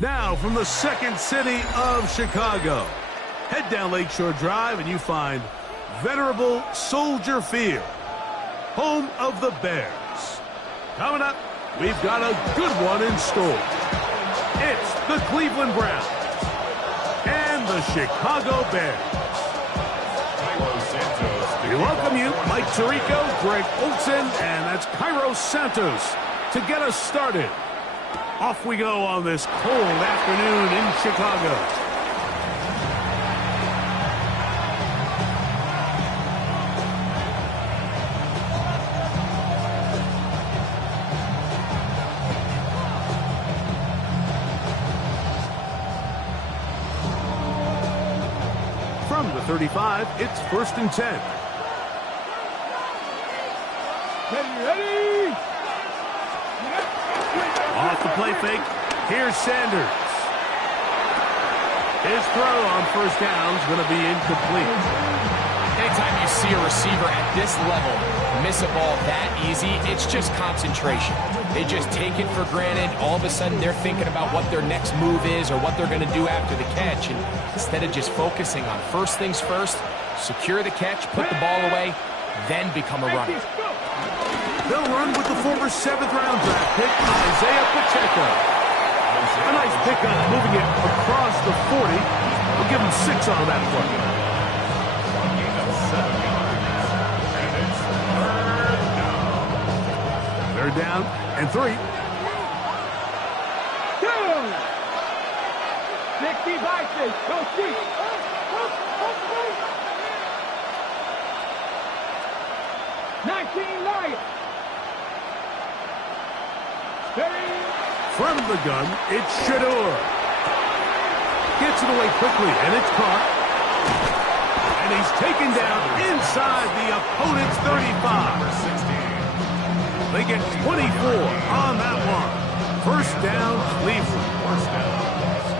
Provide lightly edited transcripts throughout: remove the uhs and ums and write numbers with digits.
Now from the second city of Chicago, head down Lakeshore Drive and you find venerable Soldier Field, home of the Bears. Coming up, we've got a good one in store. It's the Cleveland Browns and the Chicago Bears. We welcome you, Mike Tirico, Greg Olson, and that's Cairo Santos to get us started. Off we go on this cold afternoon in Chicago. From the 35, it's 1st and 10. Ready? Off the play fake, here's Sanders. His throw on first down is going to be incomplete. Anytime you see a receiver at this level miss a ball that easy, it's just concentration. They just take it for granted. All of a sudden, they're thinking about what their next move is or what they're going to do after the catch. And instead of just focusing on first things first, secure the catch, put the ball away, then become a runner. They'll run with the former 7th-round draft pick, Isaiah Pacheco. A nice pickup, moving it across the 40. We'll give him 6 on that one. Third down and 3. 60 boxes. Go see. 19 Lions. From the gun, it's Shador. Gets it away quickly, and it's caught. And he's taken down inside the opponent's 35. They get 24 on that one. First down, Cleveland.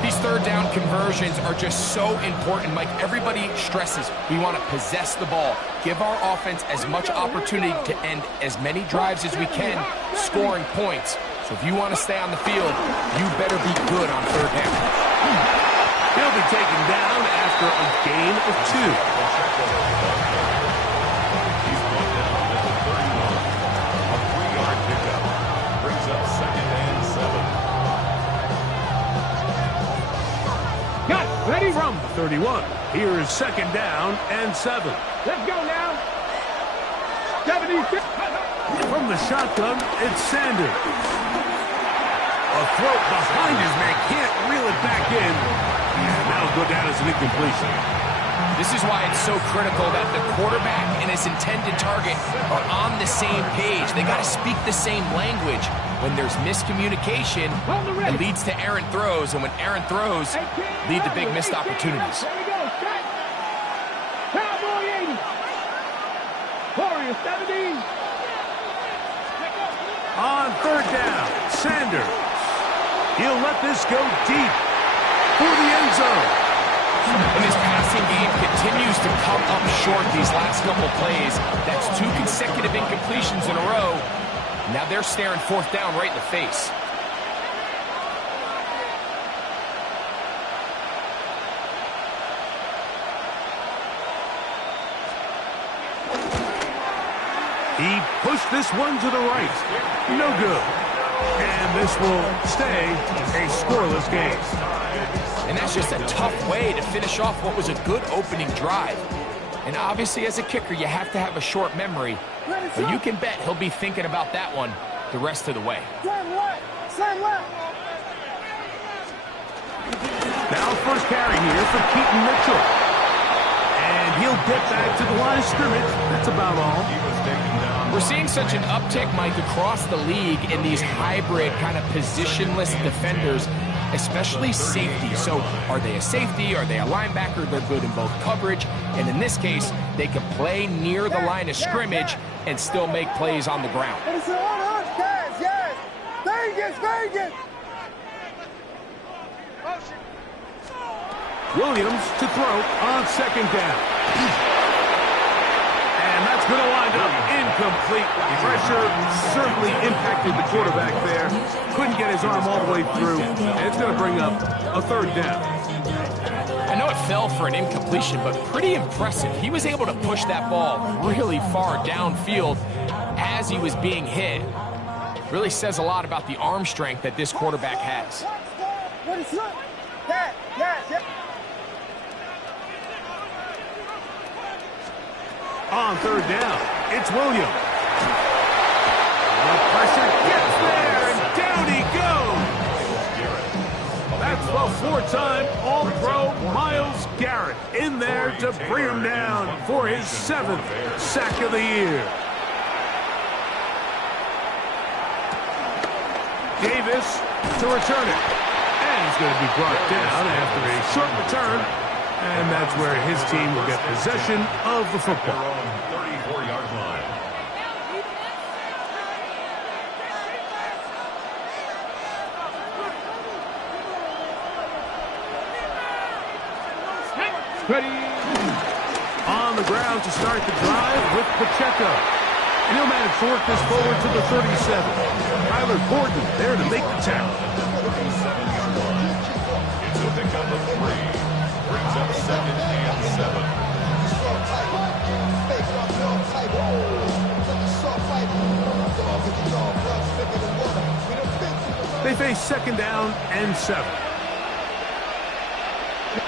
These third down conversions are just so important, Mike. Everybody stresses we want to possess the ball, give our offense as much opportunity to end as many drives as we can, scoring points. So if you want to stay on the field, you better be good on third down. He'll be taken down after a gain of 2. He's brought down at the 31. A 3-yard pickup brings up 2nd and 7. Got it. Ready? From the 31, here is 2nd down and 7. Let's go now. 76. From the shotgun, it's Sanders. A throw behind his man, can't reel it back in. And that'll go down as an incompletion. This is why it's so critical that the quarterback and his intended target are on the same page. They got to speak the same language. When there's miscommunication, it leads to errant throws, and when errant throws lead to big missed opportunities. There we go. Set. Cowboy 80. Warrior 70. On third down, Sanders. He'll let this go deep for the end zone. And his passing game continues to come up short these last couple plays. That's 2 consecutive incompletions in a row. Now they're staring 4th down right in the face. He pushed this one to the right. No good. And this will stay a scoreless game. And that's just a tough way to finish off what was a good opening drive. And obviously, as a kicker, you have to have a short memory. But you can bet he'll be thinking about that one the rest of the way. Now first carry here for Keaton Mitchell. And he'll get back to the line of scrimmage. That's about all. We're seeing such an uptick, Mike, across the league in these hybrid kind of positionless defenders, especially safety. So are they a safety? Are they a linebacker? They're good in both coverage. And in this case, they can play near the line of scrimmage and still make plays on the ground. Williams to throw on 2nd down. And that's It's going to wind up incomplete. Pressure certainly impacted the quarterback there. Couldn't get his arm all the way through. And it's going to bring up a third down. I know it fell for an incompletion, but pretty impressive. He was able to push that ball really far downfield as he was being hit. Really says a lot about the arm strength that this quarterback has. On third down, it's Williams. The pressure gets there, and down he goes. That's the four-time All-Pro Myles Garrett in there to bring him down for his 7th sack of the year. Davis to return it. And he's going to be brought down after a short return. And that's where his team will get possession of the football. 34-yard line. Ready. On the ground to start the drive with Pacheco. And he'll manage to work this forward to the 37. Tyler Gordon there to make the tackle. 37-yard line. It's a pickup of 3. Brings up 2nd and 7. They face 2nd down and 7.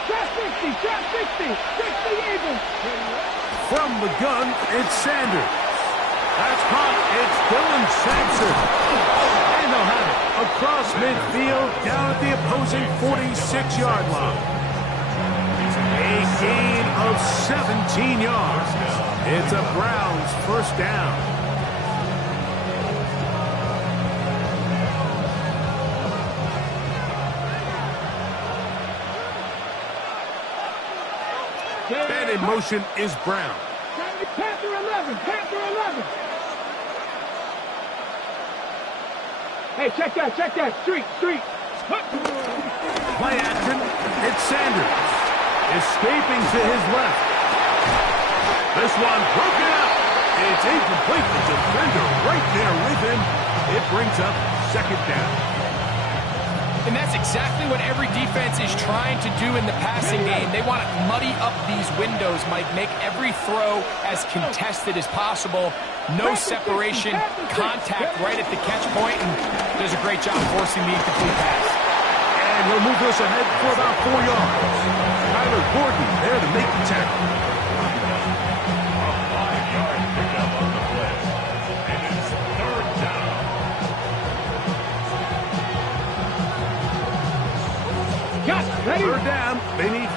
Shot 60, shot 60, 60 even. From the gun, it's Sanders. That's caught. It's Dylan Sampson. And they'll have it across midfield down at the opposing 46-yard line. A gain of 17 yards. It's a Browns first down. And in motion is Brown. Panther 11, Panther 11. Hey, check that. Street. Play action. It's Sanders. Escaping to his left. This one broken up. It's incomplete. The defender right there with him. It brings up 2nd down. And that's exactly what every defense is trying to do in the passing game. They want to muddy up these windows, Mike, make every throw as contested as possible. No separation, contact right at the catch point, and does a great job forcing the incomplete pass. And he'll move this ahead for about 4 yards. Tyler Gordon there to make the tackle. A 5-yard pickup on the play. And it's 3rd down. Got ready. 3rd down. They need 5.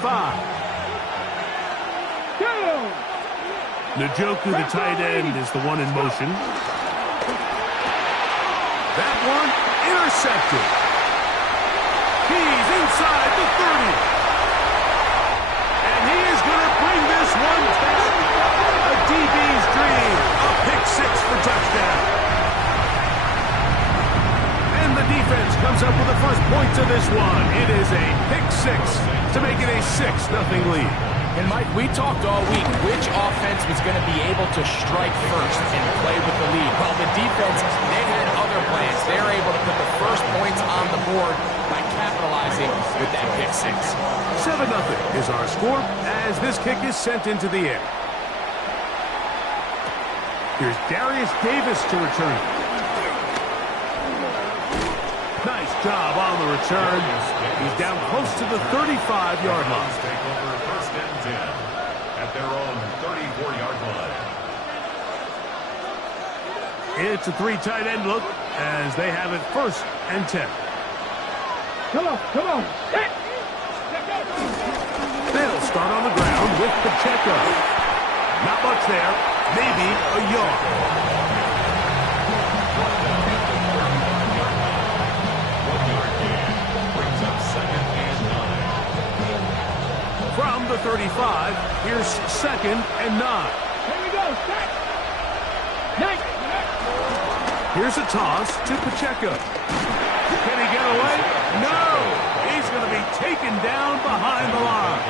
Go. Njoku, the tight end, is the one in motion. That one intercepted. He's inside the 30. And he is going to bring this one back. A DB's dream. A pick 6 for touchdown. And the defense comes up with the first point to this one. It is a pick 6 to make it a 6-0 lead. And, Mike, we talked all week which offense was going to be able to strike first and play with the lead. Well, the defense, they had other plans. They were able to put the first points on the board by capitalizing with that pick 6. 7-0 is our score as this kick is sent into the air. Here's Darius Davis to return. Nice job on the return. He's down close to the 35-yard line. Take over 1st and 10 at their own 34-yard line. It's a 3 tight end look as they have it 1st and 10. Come on. Hit. They'll start on the ground with Pacheco. Not much there. Maybe a yard. From the 35, here's 2nd and 9. Here we go. Set. Nice. Here's a toss to Pacheco. Can he get away? No! He's going to be taken down behind the line.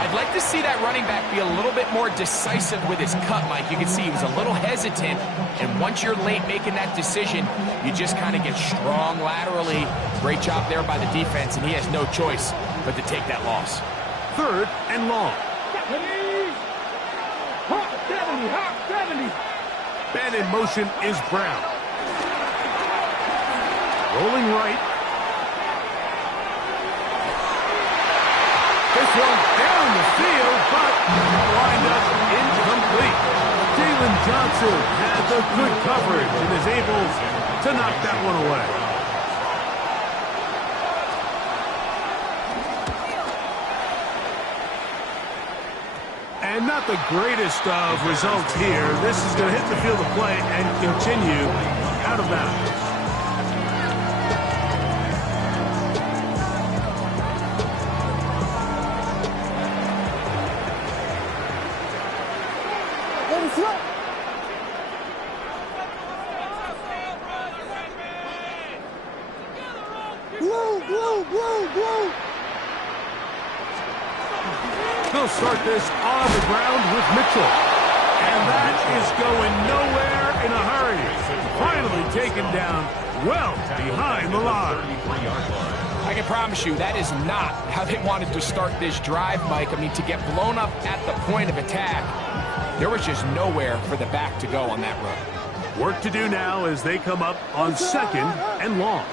I'd like to to see that running back be a little bit more decisive with his cut, Mike. You can see he was a little hesitant, and once you're late making that decision, you just kind of get strong laterally. Great job there by the defense, and he has no choice but to take that loss. 3rd and long. 70. Man in motion is Brown. Rolling right. This one down the field, but lined up incomplete. Jalen Johnson had the good coverage and is able to knock that one away. And not the greatest of results here. This is going to hit the field of play and continue out of bounds. They'll start this on the ground with Mitchell. And that is going nowhere in a hurry. Finally taken down well behind the line. I can promise you that is not how they wanted to start this drive, Mike. I mean, to get blown up at the point of attack, there was just nowhere for the back to go on that run. Work to do now as they come up on 2nd and long.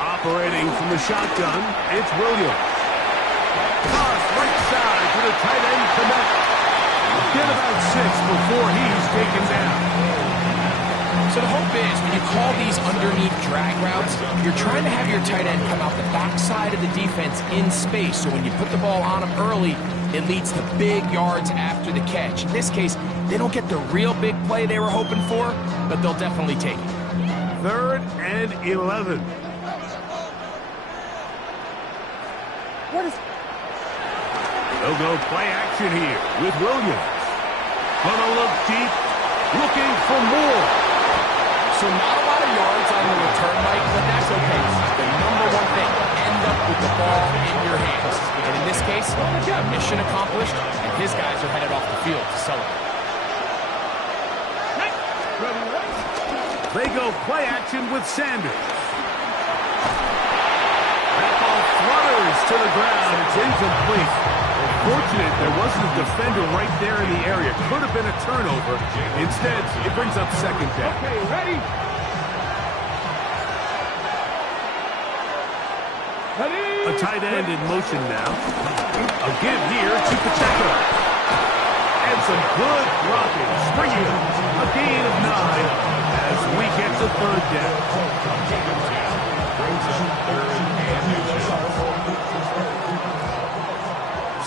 Operating from the shotgun, it's Williams. Toss right side to the tight end connect. Get about 6 before he's taken down. So the hope is when you call these underneath drag routes, you're trying to have your tight end come out the backside of the defense in space. So when you put the ball on him early, it leads to big yards after the catch. In this case, they don't get the real big play they were hoping for, but they'll definitely take it. 3rd and 11. They'll go play action here with Williams. Gonna look deep, looking for more. So not a lot of yards on the return, Mike, but that's okay. The number one thing, end up with the ball in your hands. And in this case, mission accomplished, and his guys are headed off the field to celebrate. They go play action with Sanders. That ball flutters to the ground. It's incomplete. Fortunate there wasn't a defender right there in the area. Could have been a turnover. Instead, it brings up 2nd down. Okay, ready? A tight end in motion now. A give here to Pacheco. And some good blocking. Springing a gain of 9 as we get to 3rd down.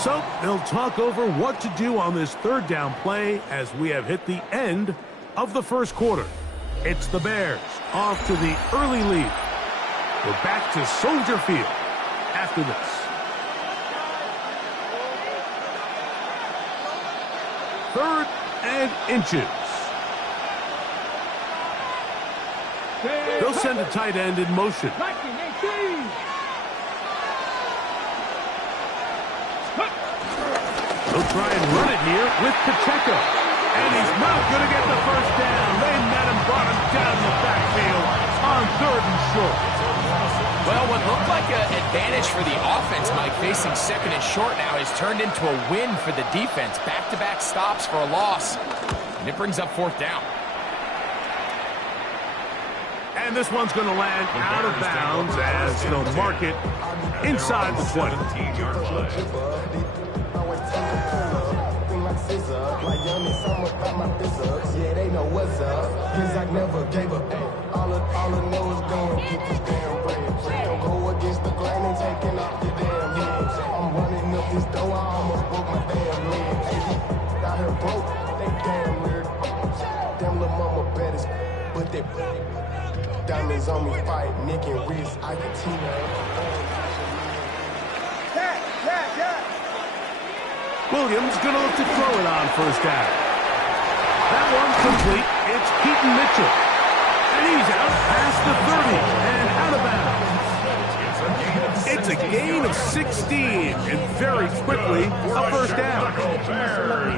So they'll talk over what to do on this 3rd down play as we have hit the end of the 1st quarter. It's the Bears off to the early lead. We're back to Soldier Field after this. 3rd and inches. They'll send a tight end in motion. They'll try and run it here with Pacheco. And he's not going to get the 1st down. They met him, brought him down the backfield on 3rd and short. Well, what looked like an advantage for the offense, Mike, facing 2nd and short now, has turned into a win for the defense. Back-to-back stops for a loss. And it brings up 4th down. And this one's going to land out of bounds as they'll mark it inside the 20. Yeah, they know what's up. Cause I never gave up. All I know is going to get this damn bread. Don't go against the grain and taking off your damn head. I'm running up this door, I almost broke my damn leg. Out here broke, they damn weird. Damn little mama better, but they diamonds on me fight, neck and wrist, Argentina. Williams going to look to throw it on 1st down. That one complete. It's Keaton Mitchell. And he's out past the 30 and out of bounds. It's That's a gain of 16, and very quickly a first down.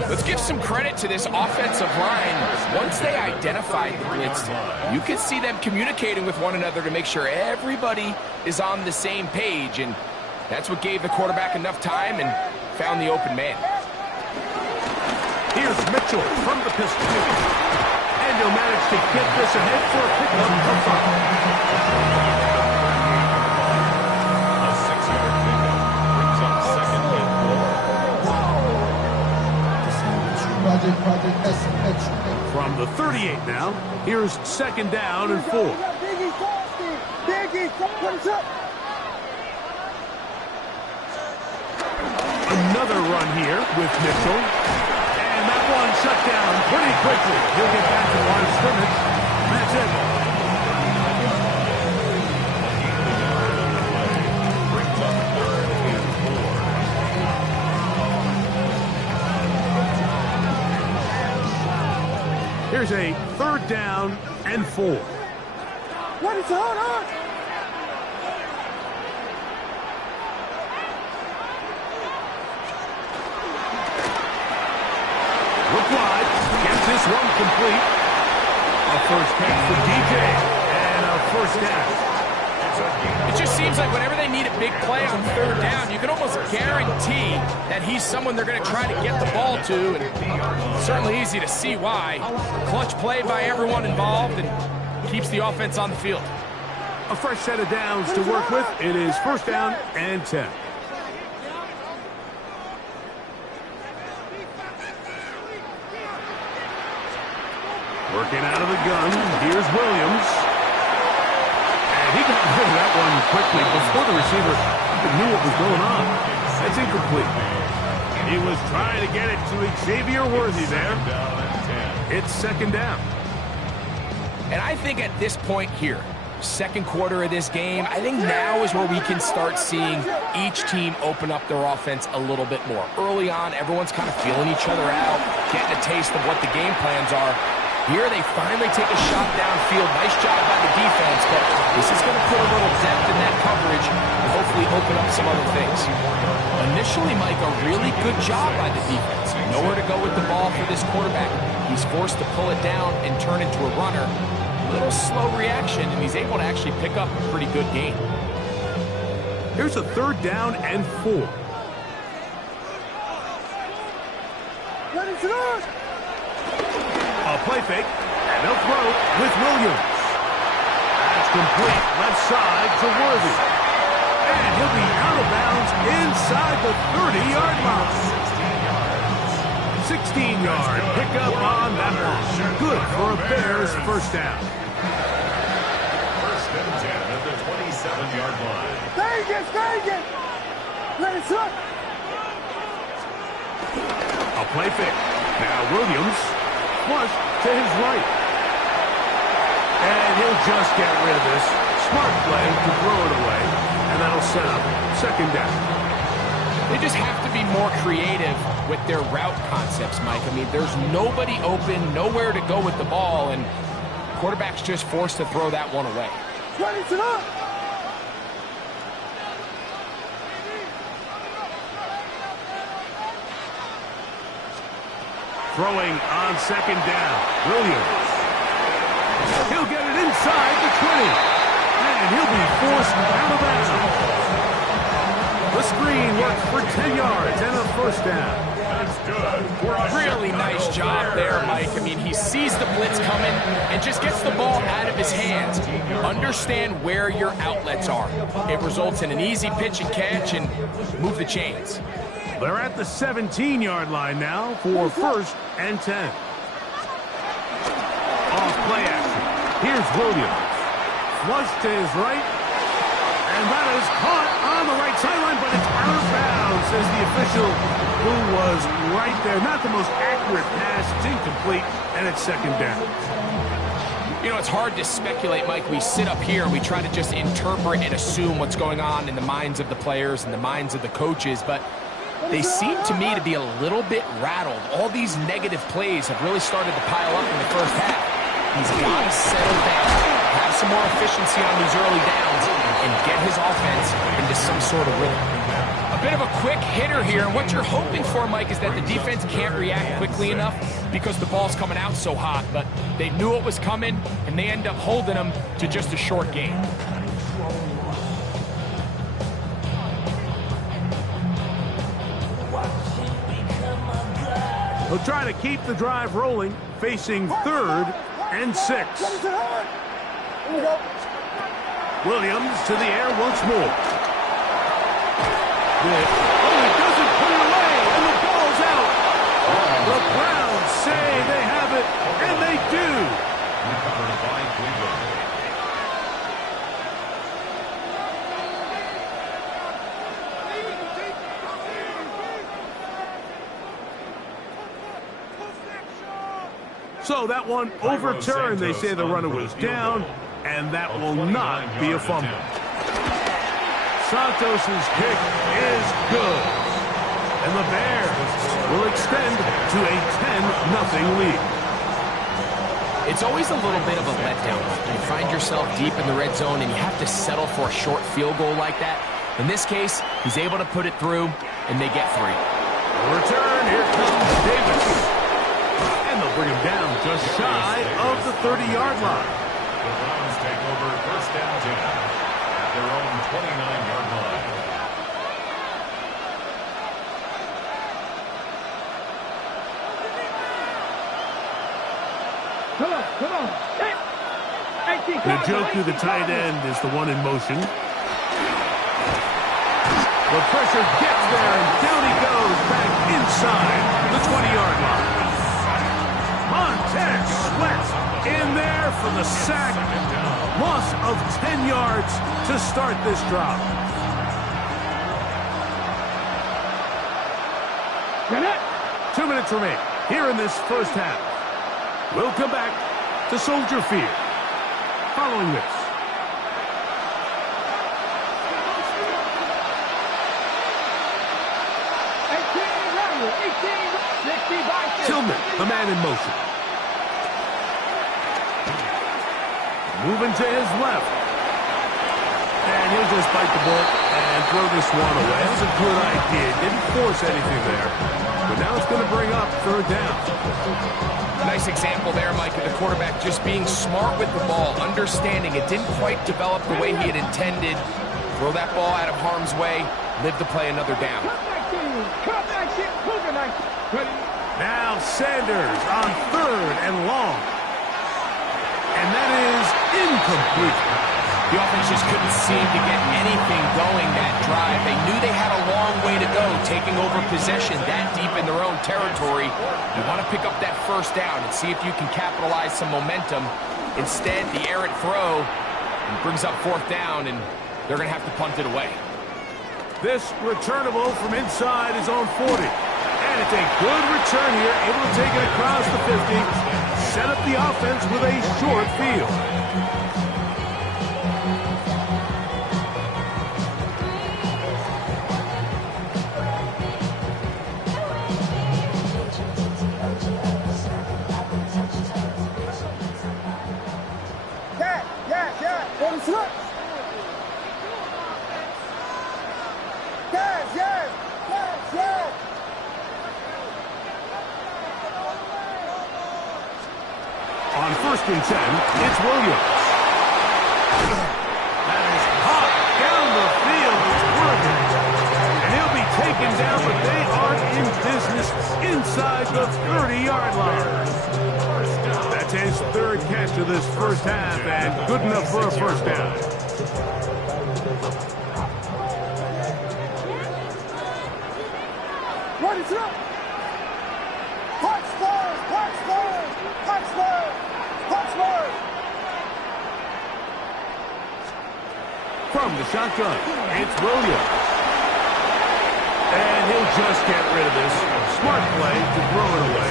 Let's give some credit to this offensive line. Once they identified the blitz, you could see them communicating with one another to make sure everybody is on the same page, and that's what gave the quarterback enough time and found the open man. Here's Mitchell from the pistol. And he'll manage to get this ahead for a pickup of 5. A 6-yard pickup brings up 2nd and 4. From the 38 now, here's 2nd down and 4. Another run here with Mitchell. And that one shut down pretty quickly. He'll get back to the line of scrimmage. That's it. Brings up 3rd and 4. Here's a 3rd down and 4. What is on? Look wide. Gets this one complete. A first catch for DJ. And a first down. It just seems like whenever they need a big play on 3rd down, you can almost guarantee that he's someone they're going to try to get the ball to, and certainly easy to see why. Clutch play by everyone involved and keeps the offense on the field. A fresh set of downs to work with. It is 1st down and 10. Working out of the gun. Here's Williams. And he got rid of that one quickly before the receiver even knew what was going on. That's incomplete. He was trying to get it to Xavier Worthy there. It's 2nd down. And I think at this point here, 2nd quarter of this game, I think now is where we can start seeing each team open up their offense a little bit more. Early on, everyone's kind of feeling each other out, getting a taste of what the game plans are. Here they finally take a shot downfield. Nice job by the defense, but this is going to put a little depth in that coverage and hopefully open up some other things. Initially, Mike, a really good job by the defense. Nowhere to go with the ball for this quarterback. He's forced to pull it down and turn into a runner. A little slow reaction, and he's able to actually pick up a pretty good gain. Here's a 3rd down and 4. A play fake, and they'll throw with Williams. That's complete, left side to Worthy. And he'll be out of bounds inside the 30-yard line. 16-yard pickup on that one. Good for a Bears first down. 1st and 10 at the 27-yard line. A play fake. Now Williams. Flush to his right. And he'll just get rid of this. Smart play to throw it away. And that'll set up 2nd down. They just have to be more creative with their route concepts, Mike. I mean, there's nobody open, nowhere to go with the ball, and quarterback's just forced to throw that one away. Throwing on 2nd down. Williams. He'll get it inside the 20. And he'll be forced out of bounds. The screen works for 10 yards and a first down. That's good. Really nice job there, Mike. I mean, he sees the blitz coming and just gets the ball out of his hands. Understand where your outlets are. It results in an easy pitch and catch and move the chains. They're at the 17-yard line now for 1st and 10. Off play action. Here's Williams. Flush to his right. And that is caught on the right sideline, but it's out of bounds, says the official, who was right there. Not the most accurate pass. It's incomplete, and it's 2nd down. You know, it's hard to speculate, Mike. We sit up here and we try to just interpret and assume what's going on in the minds of the players and the minds of the coaches, but they seem to me to be a little bit rattled. All these negative plays have really started to pile up in the first half. He's got to settle down, have some more efficiency on these early downs, and get his offense into some sort of rhythm. A bit of a quick hitter here, and what you're hoping for, Mike, is that the defense can't react quickly enough because the ball's coming out so hot, but they knew it was coming, and they end up holding them to just a short game. He'll try to keep the drive rolling, facing 3rd and 6. Williams to the air once more. Oh, he doesn't put it away, and the ball's out. The Browns say they have it, and they do. Recovered by Cleveland. So that one overturned. They say the runner was down, and that will not be a fumble. Santos's kick is good, and the Bears will extend to a 10-0 lead. It's always a little bit of a letdown. You find yourself deep in the red zone, and you have to settle for a short field goal like that. In this case, he's able to put it through, and they get 3. Return, here comes Davis. And they'll bring him down just shy of the 30-yard line. The Browns take over 1st and 10 at their own 29-yard line. Come on. Njoku, the tight end, is the one in motion. The pressure gets there, and down he goes back inside the 20-yard line. Montez Sweat in there for the sack. Loss of 10 yards to start this drive. 2 minutes remain here in this first half. We'll come back to Soldier Field following this. Tillman, the man in motion. Moving to his left. And he'll just bite the bullet and throw this one away. That was a good idea. Didn't force anything there. But now it's going to bring up 3rd down. Nice example there, Mike, of the quarterback just being smart with the ball, understanding it didn't quite develop the way he had intended. Throw that ball out of harm's way, live to play another down. Now Sanders on 3rd and long. And that is incomplete. The offense just couldn't seem to get anything going that drive. They knew they had a long way to go, taking over possession that deep in their own territory. You want to pick up that 1st down and see if you can capitalize some momentum. Instead, the errant throw brings up 4th down, and they're going to have to punt it away. This returnable from inside his own 40. And it's a good return here, able to take it across the 50. Set up the offense with a short field. On 1st and 10, it's Williams. That is hot down the field. It's working. And he'll be taken down, but they are in business inside the 30-yard line. That's his 3rd catch of this first half, and good enough for a 1st down. What is up? From the shotgun, it's Williams. And he'll just get rid of this. Smart play to throw it away,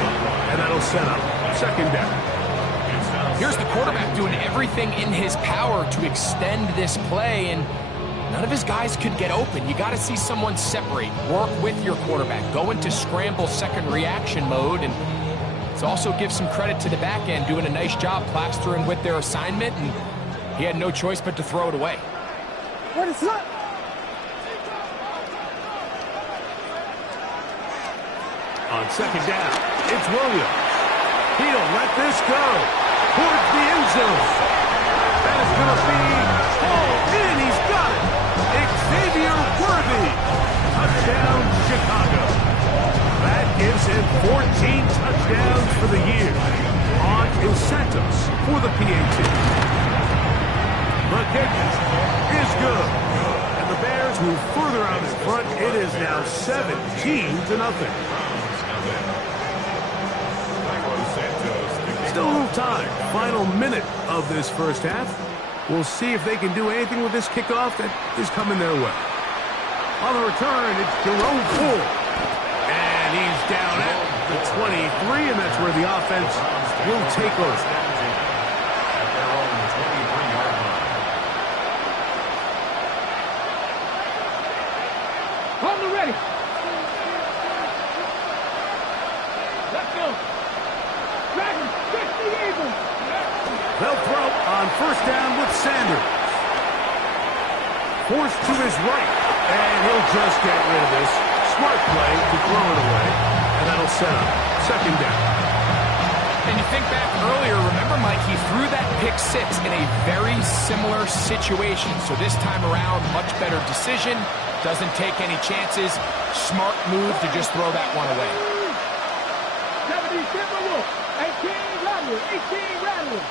and that'll set up 2nd down. Here's the quarterback doing everything in his power to extend this play, and none of his guys could get open. You got to see someone separate, work with your quarterback, go into scramble 2nd reaction mode, and it also gives some credit to the back end doing a nice job plastering with their assignment, and he had no choice but to throw it away. What is up? On second down, it's Williams. He'll let this go towards the end zone. That is going to be hauled in. He's got it. Xavier Worthy. Touchdown, Chicago. That gives him 14 touchdowns for the year on incentives for the PAT. The kick is good. And the Bears move further out in front. It is now 17-0. Still a little time. Final minute of this first half. We'll see if they can do anything with this kickoff that is coming their way. On the return, it's Jerome Ford. And he's down at the 23, and that's where the offense will take over. On the ready. Let's go. Dragons, 50 Eagles. They'll throw on first down with Sanders. Forced to his right, and he'll just get rid of this. Smart play to throw it away, and that'll set up second down. And you think back earlier, remember, Mike, he threw that pick six in a very similar situation. So this time around, much better decision. Doesn't take any chances. Smart move to just throw that one away. 70 Timberwolves. 18 Rattlers. 18 Rattlers.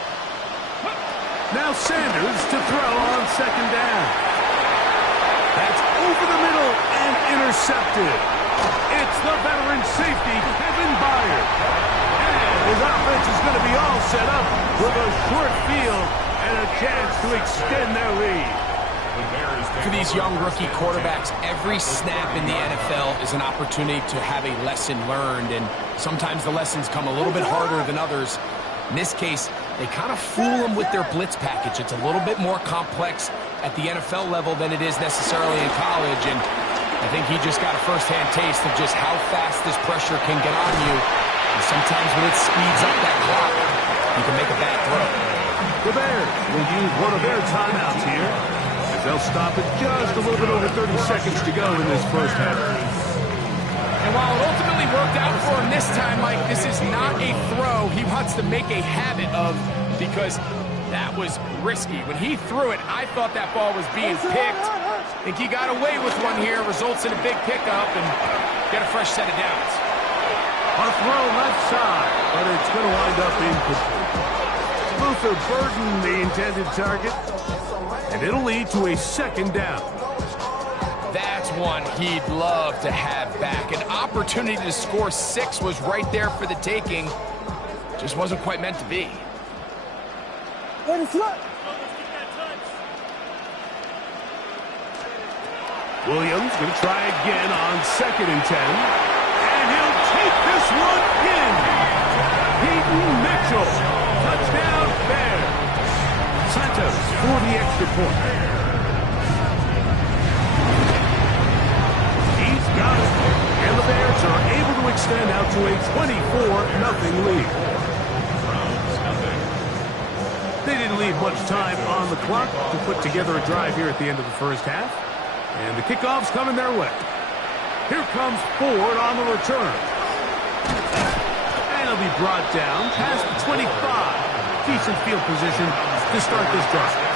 Now Sanders to throw on second down. That's over the middle and intercepted. It's the veteran safety, Kevin Byard. And his offense is going to be all set up with a short field and a chance to extend their lead. For these young rookie quarterbacks, every snap in the NFL is an opportunity to have a lesson learned, and sometimes the lessons come a little bit harder than others. In this case, they kind of fool them with their blitz package. It's a little bit more complex at the NFL level than it is necessarily in college, and I think he just got a first-hand taste of just how fast this pressure can get on you. And sometimes when it speeds up that clock, you can make a bad throw. The Bears will use one of their timeouts here, as they'll stop it just a little bit over 30 seconds to go in this first half. And while it ultimately worked out for him this time, Mike, this is not a throw he wants to make a habit of, because that was risky. When he threw it, I thought that ball was being picked. I think he got away with one here, results in a big pickup, and get a fresh set of downs. A throw left side, but it's going to wind up incomplete. Luther Burden, the intended target, and it'll lead to a second down. That's one he'd love to have back. An opportunity to score 6 was right there for the taking. Just wasn't quite meant to be. Williams going to try again on 2nd and 10. And he'll take this one in. Peyton Mitchell. Touchdown Bears. Santos for the extra point. He's got it. And the Bears are able to extend out to a 24-0 lead. They didn't leave much time on the clock to put together a drive here at the end of the first half. And the kickoff's coming their way. Here comes Ford on the return. And he'll be brought down past the 25. Decent field position to start this drive.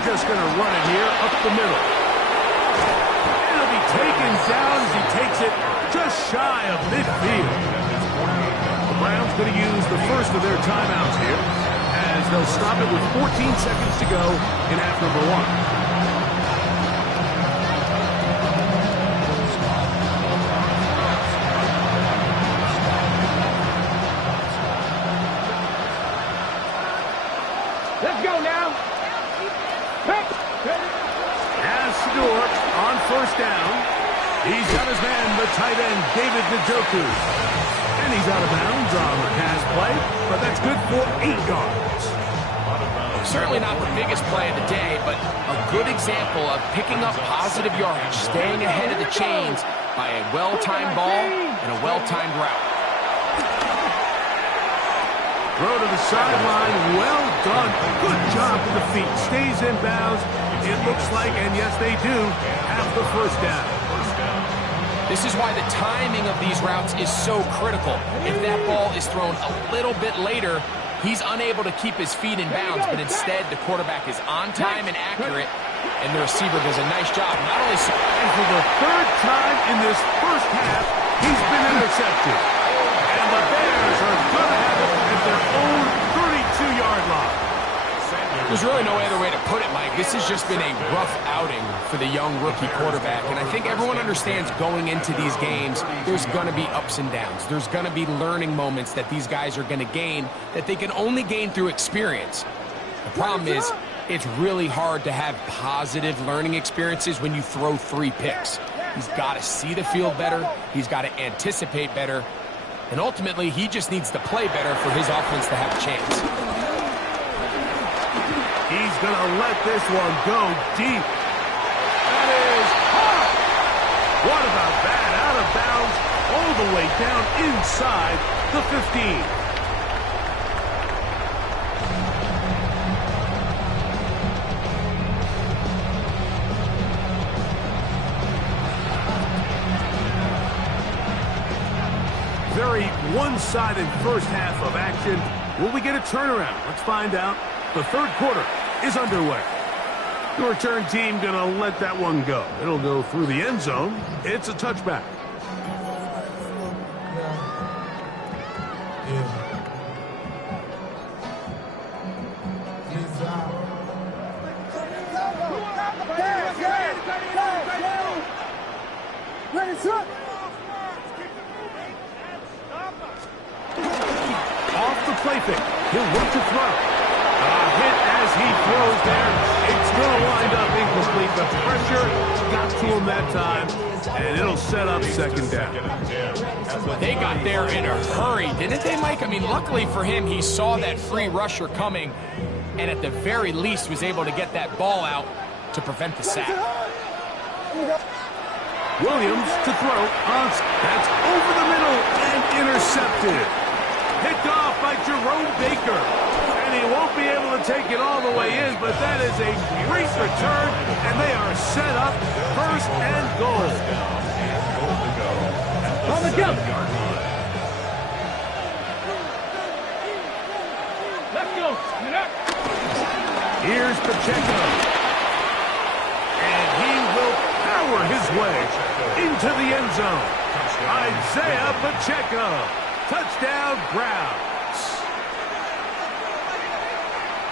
Just going to run it here up the middle. And it'll be taken down as he takes it just shy of midfield. The Browns going to use the first of their timeouts here, as they'll stop it with 14 seconds to go in half number 1. First down. He's got his man, the tight end, David Njoku. And he's out of bounds on the pass play, but that's good for 8 yards. Certainly not the biggest play of the day, but a good example of picking up positive yardage, staying ahead of the chains by a well-timed ball and a well-timed route. Throw to the sideline. Well done. Good job with the feet. Stays in bounds. It looks like, and yes, they do, have the first down. This is why the timing of these routes is so critical. If that ball is thrown a little bit later, he's unable to keep his feet in bounds, but instead the quarterback is on time and accurate, and the receiver does a nice job. Not only so, and for the third time in this first half, he's been intercepted. And the Bears are going to have it at their own 32-yard line. There's really no other way to put it, Mike. This has just been a rough outing for the young rookie quarterback, and I think everyone understands going into these games, there's going to be ups and downs. There's going to be learning moments that these guys are going to gain that they can only gain through experience. The problem is, it's really hard to have positive learning experiences when you throw 3 picks. He's got to see the field better. He's got to anticipate better. And ultimately, he just needs to play better for his offense to have a chance. He's going to let this one go deep. That is hard. What about that? Out of bounds all the way down inside the 15. Very one-sided first half of action. Will we get a turnaround? Let's find out. The third quarter is underway. The return team going to let that one go. It'll go through the end zone. It's a touchback. Off the play fake. He'll look to throw. Hit as he throws there. It's going to wind up incomplete. The pressure got to him that time, and it'll set up second down. They got there in a hurry, didn't they, Mike? I mean, luckily for him, he saw that free rusher coming, and at the very least was able to get that ball out to prevent the sack. Williams to throw. That's over the middle and intercepted. Picked off by Jerome Baker. And he won't be able to take it all the way in, but that is a great return, and they are set up first and goal. On the go. Let's go. Here's Pacheco. And he will power his way into the end zone. Isaiah Pacheco. Touchdown, Browns.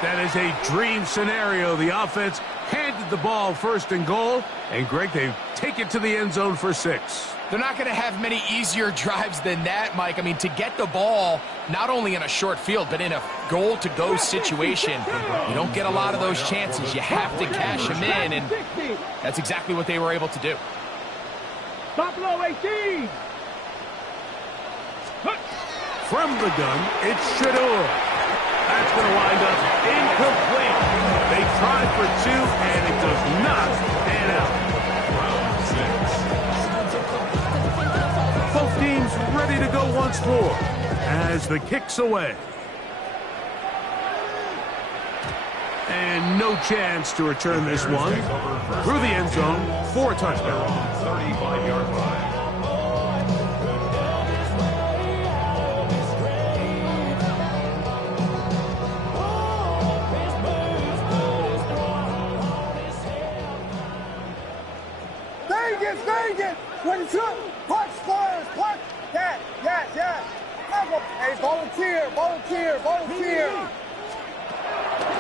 That is a dream scenario. The offense handed the ball first and goal. And, Greg, they take it to the end zone for 6. They're not going to have many easier drives than that, Mike. I mean, to get the ball, not only in a short field, but in a goal-to-go situation, you don't get a lot of those chances. You have to cash them in, and that's exactly what they were able to do. Buffalo 18. From the gun, it's Shador. That's going to wind up incomplete. They tried for 2, and it does not pan out. Both teams ready to go once more as the kick's away. And no chance to return this one through the end zone for a touchdown. 35-yard line. Vegas, 22, punch first, punch, yes. Hey, volunteer.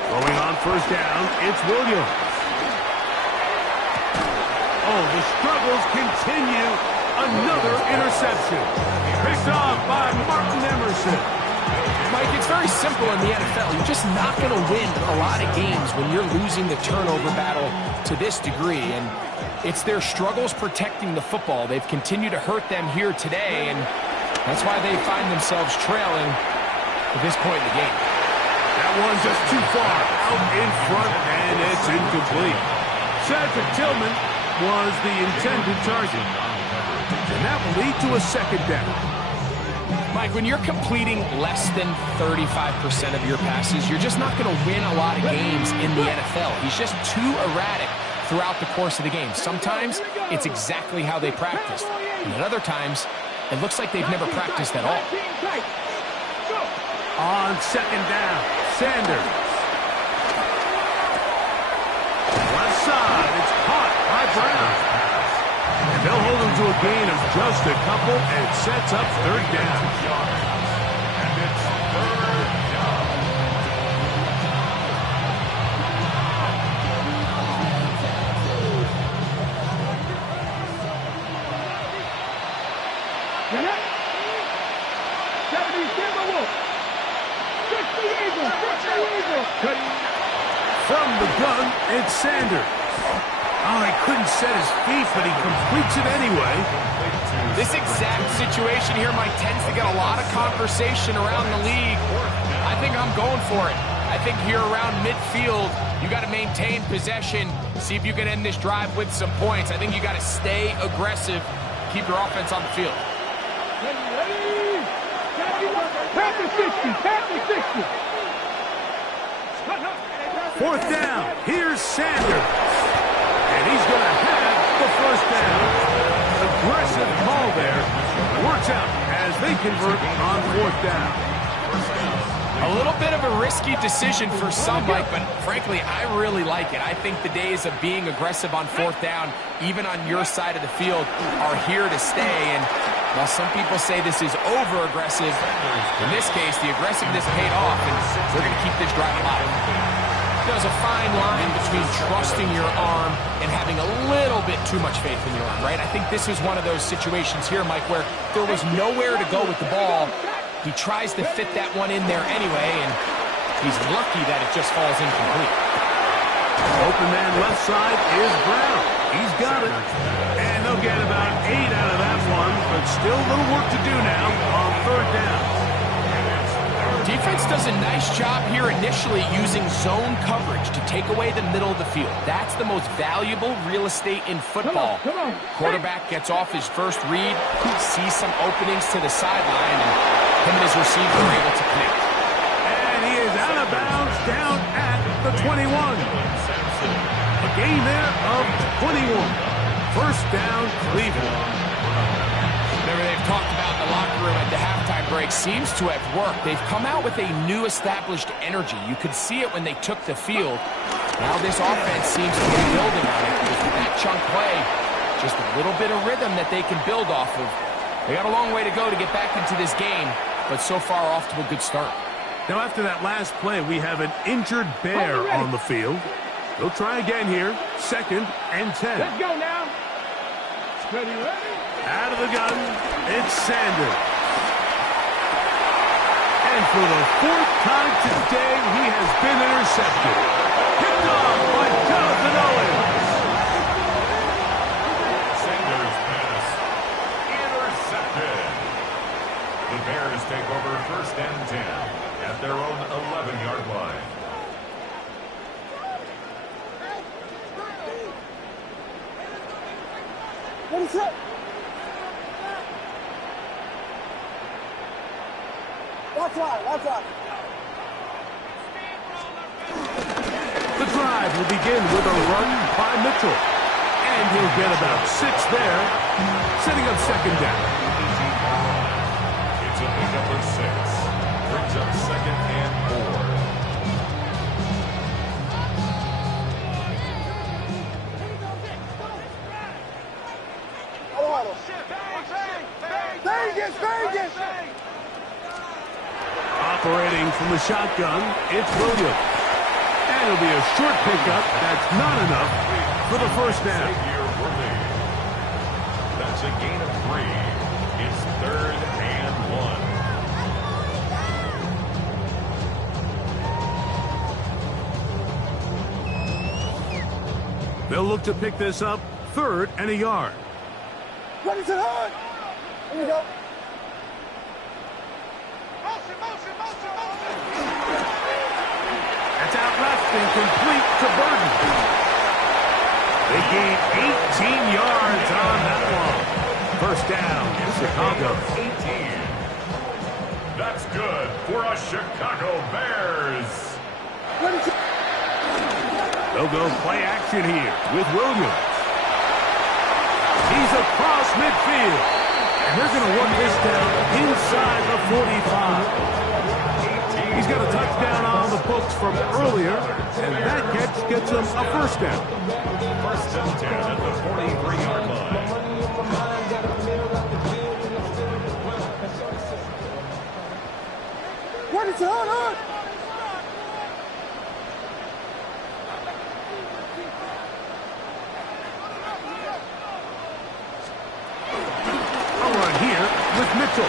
Going on first down, it's Williams. Oh, the struggles continue. Another interception. Picked off by Martin Emerson. Mike, it's very simple in the NFL. You're just not going to win a lot of games when you're losing the turnover battle to this degree. And it's their struggles protecting the football. They've continued to hurt them here today, and that's why they find themselves trailing at this point in the game. That one just too far out in front, and it's incomplete. Cedric Tillman was the intended target. And that will lead to a second down. Mike, when you're completing less than 35% of your passes, you're just not going to win a lot of games in the NFL. He's just too erratic throughout the course of the game. Sometimes it's exactly how they practiced. And at other times, it looks like they've never practiced at all. On second down, Sanders. Left side, it's caught by Brown. And they'll hold him to a gain of just a couple, and it sets up third down. And it's third down. From the gun, it's Sanders. Oh, he couldn't set his feet, but he completes it anyway. This exact situation here, Mike, tends to get a lot of conversation around the league. I think I'm going for it. I think here around midfield, you got to maintain possession, see if you can end this drive with some points. I think you got to stay aggressive, keep your offense on the field. Tap the 60, tap the 60. Fourth down, here's Sanders. And he's going to have the first down. Aggressive call there. Works out as they convert on fourth down. A little bit of a risky decision for some, Mike, but frankly, I really like it. I think the days of being aggressive on fourth down, even on your side of the field, are here to stay. And while some people say this is over-aggressive, in this case, the aggressiveness paid off, and we're going to keep this drive alive. There's a fine line between trusting your arm and having a little bit too much faith in your arm, right? I think this is one of those situations here, Mike, where there was nowhere to go with the ball. He tries to fit that one in there anyway, and he's lucky that it just falls incomplete. Open man left side is Brown. He's got it. And they'll get about 8 out of that one, but still a little work to do now on third down. Defense does a nice job here initially using zone coverage to take away the middle of the field. That's the most valuable real estate in football. Quarterback gets off his first read, sees some openings to the sideline, and him and his receiver are able to connect. And he is out of bounds down at the 21. A gain there of 21. First down, Cleveland. Remember, they've talked about the locker room at the halftime break seems to have worked. They've come out with a new established energy. You could see it when they took the field. Now this offense seems to be building on it. With that chunk play, just a little bit of rhythm that they can build off of. They got a long way to go to get back into this game, but so far off to a good start. Now after that last play, we have an injured Bear on the field. They'll try again here. 2nd and 10. Let's go now. Ready, ready. Out of the gun, it's Sanders. And for the 4th time today, he has been intercepted. Picked off by Jonathan Owens. Sanders' pass intercepted. The Bears take over 1st and 10 at their own 11-yard line. What is it? Watch out, watch out. The drive will begin with a run by Mitchell. And he'll get about 6 there, setting up 2nd down. It's a big number 6. Brings up 2nd and 4. Vegas, Vegas! Operating from the shotgun, it's Williams. And it'll be a short pickup. That's not enough for the first down. That's a gain of 3. It's 3rd and 1. They'll look to pick this up 3rd and a yard. What is it, Hood? Here we go. That's out left and complete to Burton. gain 18 yards on that one. First down, Chicago. 18. That's good for a Chicago Bears. They'll go play action here with Williams. He's across midfield. And they're going to work this down inside the 45. He's got a touchdown on the books from earlier, and that catch gets him a first down. First and 10 at the 43-yard line. What is it? On? With Mitchell.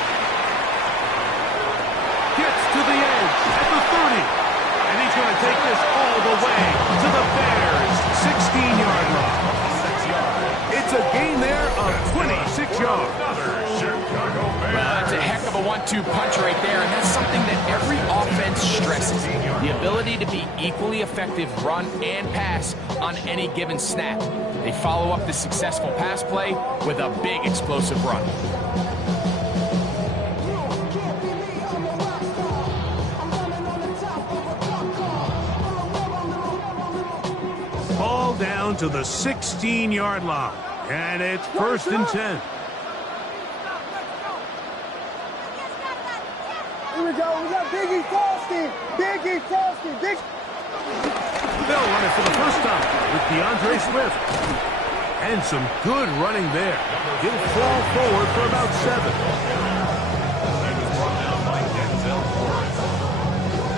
Gets to the edge at the 30. And he's going to take this all the way to the Bears' 16-yard line. It's a gain there of 26 yards. Another Chicago Bears. Well, that's a heck of a 1-2 punch right there, and that's something that every offense stresses. The ability to be equally effective run and pass on any given snap. They follow up the successful pass play with a big explosive run. Ball down to the 16-yard line. And it's first and 10. Here we go. We got Biggie Frosty. Biggie Frosty. They'll run it for the first time with DeAndre Swift. And some good running there. He'll fall forward for about 7. He was brought down by Denzel Forrest.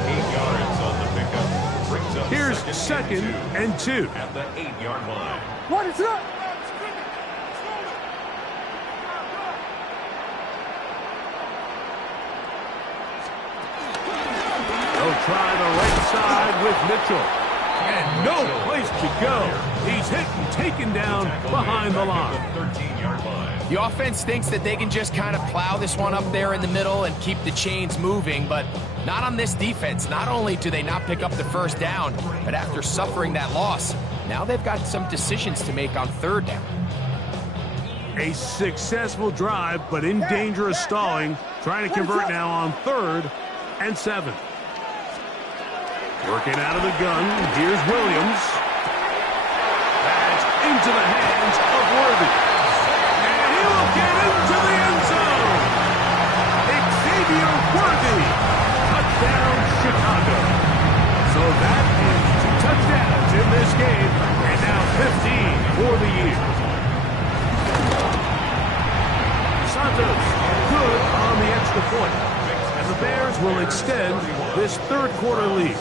8 yards on the pickup. Brings up Here's second and 2. At the 8-yard line. What is up? They'll try the right side with Mitchell. And no place to go. He's hit and taken down behind the line. 13-yard line. The offense thinks that they can just kind of plow this one up there in the middle and keep the chains moving, but not on this defense. Not only do they not pick up the first down, but after suffering that loss, now they've got some decisions to make on third down. A successful drive, but in danger of stalling. Trying to convert now on 3rd and 7. Working out of the gun. Here's Williams. That's into the hands of Worthy. And he will get into the end zone. Xavier Worthy. Touchdown, Chicago. So that is 2 touchdowns in this game. And now 15 for the year. Santos good on the extra point. And the Bears will extend this third quarter lead.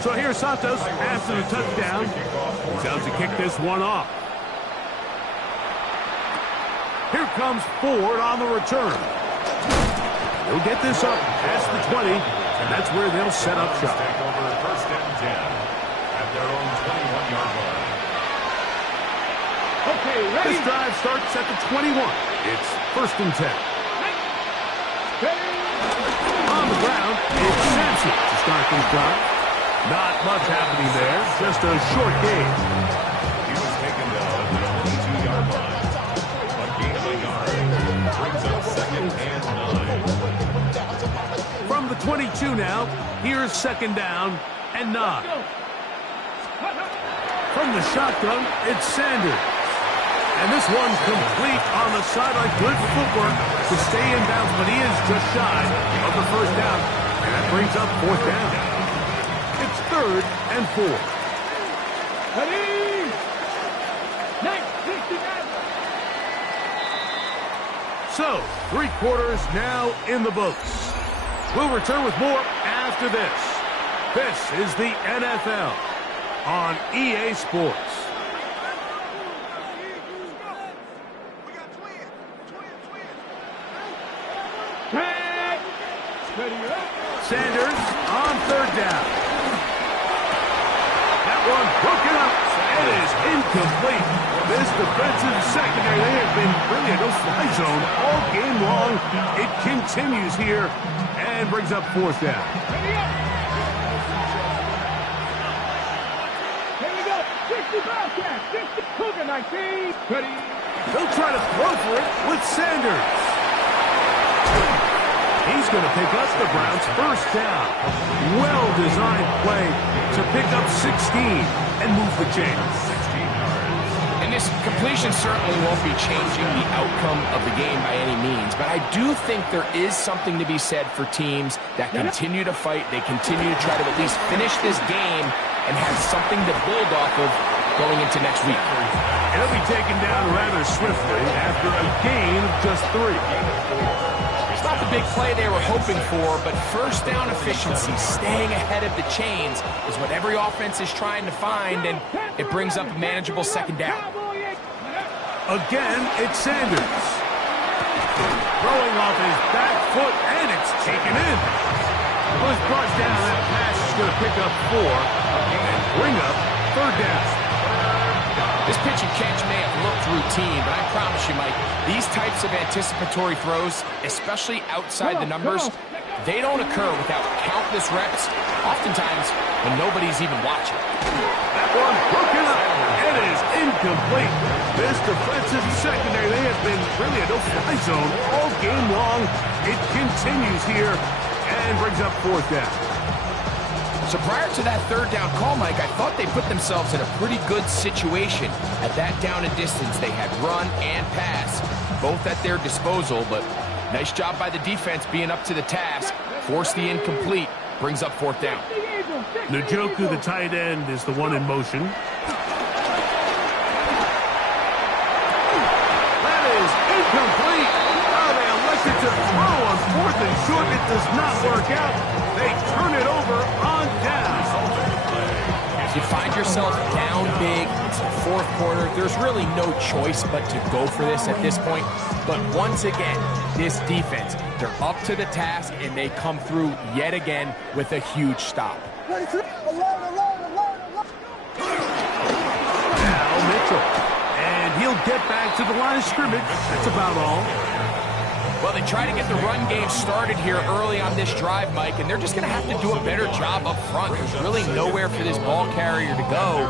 So here's Santos after the touchdown. He's out to kick this one off. Here comes Ford on the return. He'll get this up past the 20, and that's where they'll set up shop. Take over first and 10 at their own 21-yard line. Okay, ready? This drive starts at the 21. It's first and 10. On the ground, it's Sampson to start this drive. Not much happening there, just a short gain. He was taken down at the 22-yard line. A gain of a yard brings up second and 9. From the 22 now, here's second down and 9. From the shotgun, it's Sanders. And this one's complete on the sideline. Good footwork to stay in bounds, but he is just shy of the first down. And that brings up 4th down. It's 3rd and 4. Ready? 9:59. So, 3 quarters now in the books. We'll return with more after this. This is the NFL on EA Sports. Sanders on 3rd down. That one broken up. It is incomplete. This defensive secondary, they have been really a no-fly zone all game long. It continues here and brings up 4th down. Here we go. 60 Bobcat. 60 Cougar 19. Ready. They'll try to throw for it with Sanders. He's going to pick up the Browns' first down. Well-designed play to pick up 16 and move the chains. And this completion certainly won't be changing the outcome of the game by any means, but I do think there is something to be said for teams that continue to fight. They continue to try to at least finish this game and have something to build off of going into next week. And he'll be taken down rather swiftly after a gain of just 3. It's not the big play they were hoping for, but first down efficiency, staying ahead of the chains, is what every offense is trying to find, and it brings up a manageable second down. Again, it's Sanders. Throwing off his back foot, and it's taken in. Well, it's brought down. That pass is going to pick up 4 and bring up third down. This pitch and catch may have looked routine, but I promise you, Mike, these types of anticipatory throws, especially outside the numbers, they don't occur without countless reps, oftentimes when nobody's even watching. That one broken up. It is incomplete. This defensive secondary, they have been really a no-fly zone all game long. It continues here and brings up fourth down. So prior to that third down call, Mike, I thought they put themselves in a pretty good situation at that down and distance. They had run and pass, both at their disposal, but nice job by the defense being up to the task. Forced the incomplete, brings up fourth down. Ncaa, the tight end, is the one in motion. That is incomplete. Oh, they elected to throw on fourth and short. It does not work out. They turn it over on down. If you find yourself down big, it's the fourth quarter, there's really no choice but to go for this at this point. But once again, this defense, they're up to the task, and they come through yet again with a huge stop. Now Mitchell. And he'll get back to the line of scrimmage. That's about all. Well, they try to get the run game started here early on this drive, Mike, and they're just going to have to do a better job up front. There's really nowhere for this ball carrier to go.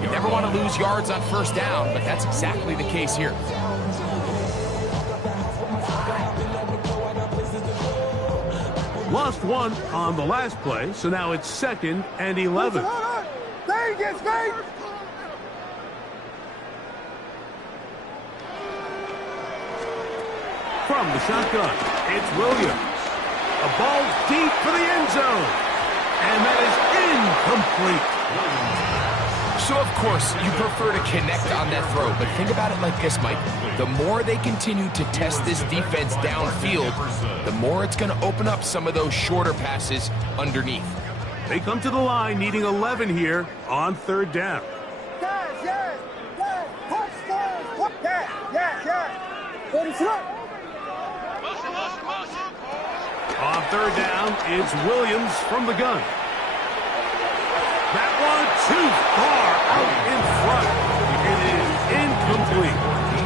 You never want to lose yards on first down, but that's exactly the case here. Lost 1 on the last play, so now it's 2nd and 11. Vegas, Vegas! From the shotgun, it's Williams. A ball deep for the end zone. And that is incomplete. So, of course, you prefer to connect on that throw, but think about it like this, Mike. The more they continue to test this defense downfield, the more it's going to open up some of those shorter passes underneath. They come to the line needing 11 here on third down. Yes, touchdown! Yes. Go to front. On third down, it's Williams from the gun. That one too far out in front. It is incomplete.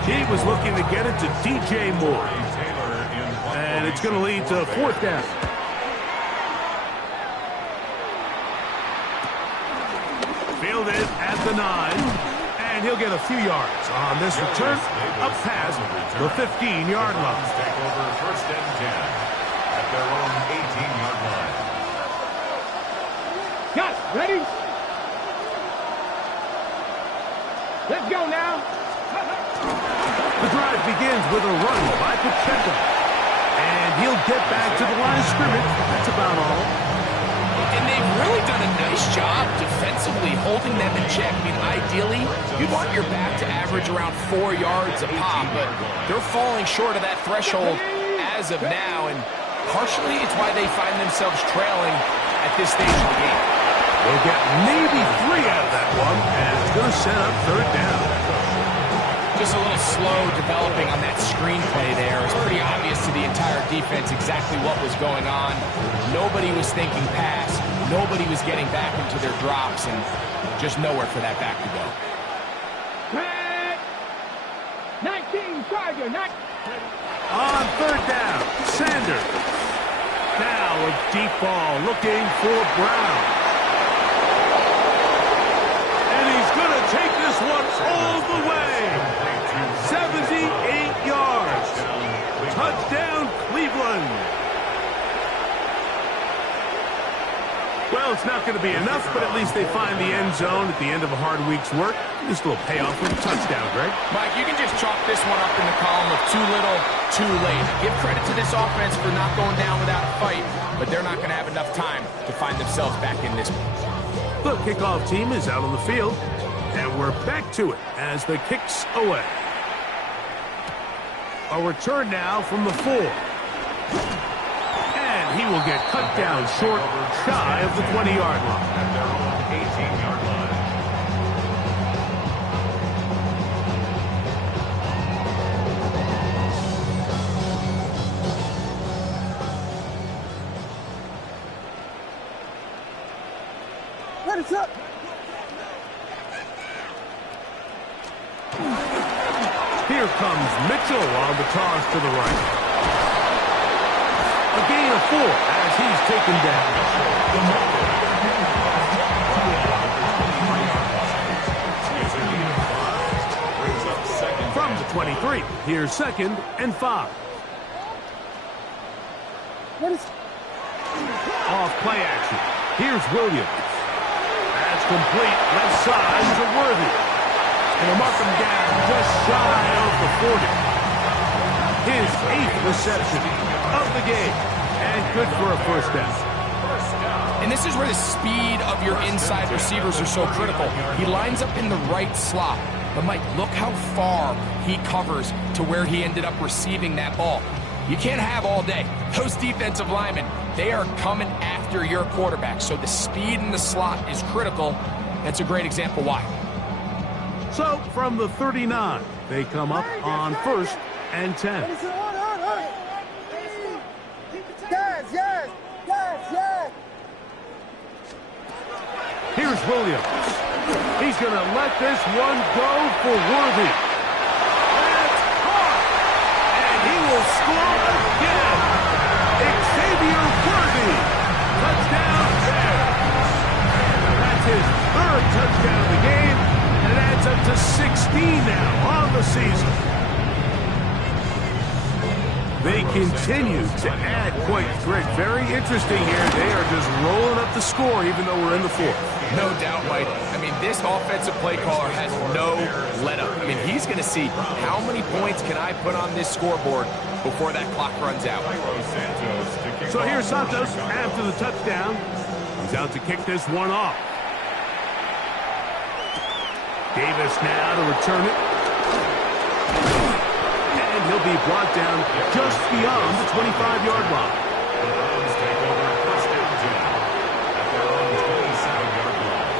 He was looking to get it to DJ Moore. And it's going to lead to fourth down. Fielded at the 9. And he'll get a few yards on this return up past the 15-yard line. Take over first and 10 at their own 18-yard line. Got it. Ready? Let's go now. The drive begins with a run by Pacheco. And he'll get back to the line of scrimmage. That's about all. And they've really done a nice job defensively holding them in check. I mean, ideally, you'd want your back to average around 4 yards a pop, but they're falling short of that threshold as of now, and partially it's why they find themselves trailing at this stage of the game. They'll get maybe 3 out of that one, and it's going to set up third down. Just a little slow developing on that screenplay there. It's pretty obvious to the entire defense exactly what was going on. Nobody was thinking pass. Nobody was getting back into their drops, and just nowhere for that back to go. 19, Tiger, On third down, Sanders. Now a deep ball looking for Brown. And he's It's not going to be enough, but at least they find the end zone at the end of a hard week's work. Just a little payoff with a touchdown, Greg. Mike, you can just chalk this one up in the column of too little, too late. Give credit to this offense for not going down without a fight, but they're not going to have enough time to find themselves back in this one. The kickoff team is out on the field, and we're back to it as the kick's away. A return now from the 4. And he will get cut down short, shy of the 20-yard line. At their own 18-yard line. Let us up. Here comes Mitchell on the toss to the right. A gain of 4 as he's taken down. From the 23, here's 2nd and 5. Off play action. Here's Williams. That's complete. Left side to Worthy. And a mark him down just shy of the 40. His 8th reception of the game. And good for a first down. And this is where the speed of your inside receivers are so critical. He lines up in the right slot. But, Mike, look how far he covers to where he ended up receiving that ball. You can't have all day. Those defensive linemen, they are coming after your quarterback. So the speed in the slot is critical. That's a great example why. So, from the 39, they come up on 1st and 10. Yes. Here's Williams. He's going to let this one go for Worthy. That's caught. And he will score again. Xavier Worthy. Touchdown Bears. That's his 3rd touchdown of the game. And it adds up to 16 now on the season. They continue to add points. Greg, very interesting here. They are just rolling up the score even though we're in the 4th. No doubt, Mike. I mean, this offensive play caller has no let-up. I mean, he's going to see how many points can I put on this scoreboard before that clock runs out. So here's Santos after the touchdown. He's out to kick this one off. Davis now to return it. And he'll be brought down just beyond the 25-yard line. The Browns take over 1st and 10 at their own 27-yard line.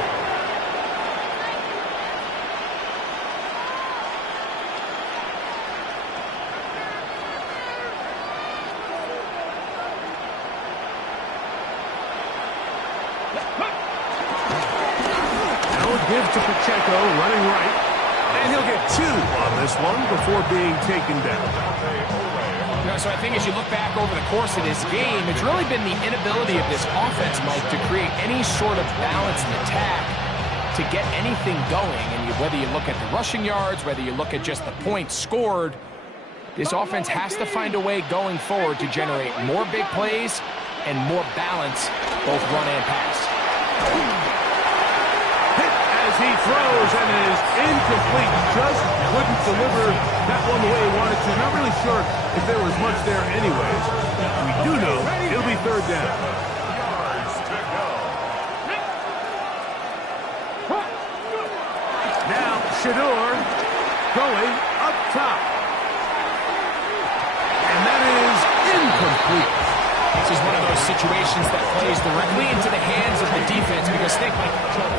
Now a give to Pacheco, running right. And he'll get 2 on this one before being taken down. So I think as you look back over the course of this game, it's really been the inability of this offense, Mike, to create any sort of balance in attack to get anything going. And whether you look at the rushing yards, whether you look at just the points scored, this offense has to find a way going forward to generate more big plays and more balance, both run and pass. As he throws, and it is incomplete. Just couldn't deliver that one the way he wanted to. Not really sure if there was much there anyways. We do know it'll be 3rd down. Now Shador going up top. And that is incomplete. This is one of those situations that plays directly into the hands of the defense because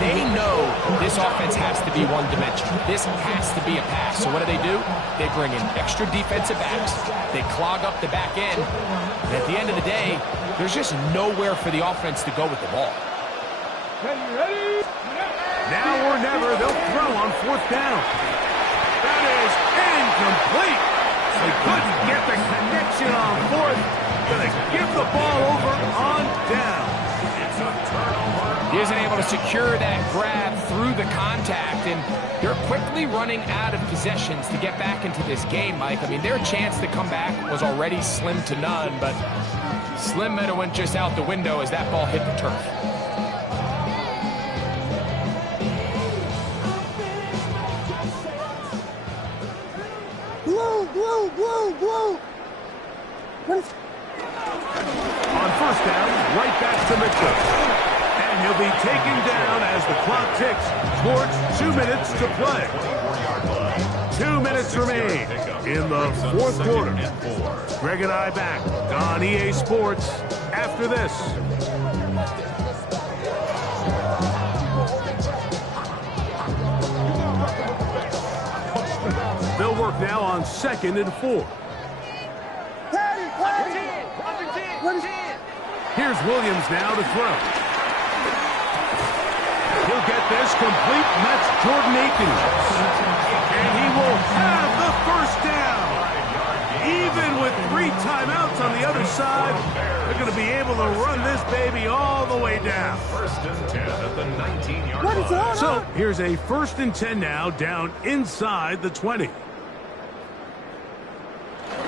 they know this offense has to be one-dimensional. This has to be a pass. So what do? They bring in extra defensive backs. They clog up the back end. And at the end of the day, there's just nowhere for the offense to go with the ball. Now or never, they'll throw on 4th down. That is incomplete. They couldn't get the connection on 4th. Gonna give the ball over on down. It's a turnover. He isn't able to secure that grab through the contact, and they're quickly running out of possessions to get back into this game, Mike. I mean, their chance to come back was already slim to none, but slim might have went just out the window as that ball hit the turf. Blue. On first down, right back to Mitchell. And he'll be taken down as the clock ticks towards 2 minutes to play. 2 minutes remain in the fourth quarter. Greg and I back on EA Sports after this. They'll work now on 2nd and 4. Here's Williams now to throw. He'll get this complete, and that's Jordan Akins. And he will have the first down. Even with 3 timeouts on the other side, they're going to be able to run this baby all the way down. First and 10 at the 19-yard line. So here's a 1st and 10 now, down inside the 20.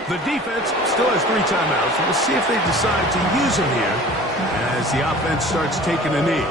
The defense still has 3 timeouts. We'll see if they decide to use them here as the offense starts taking a knee.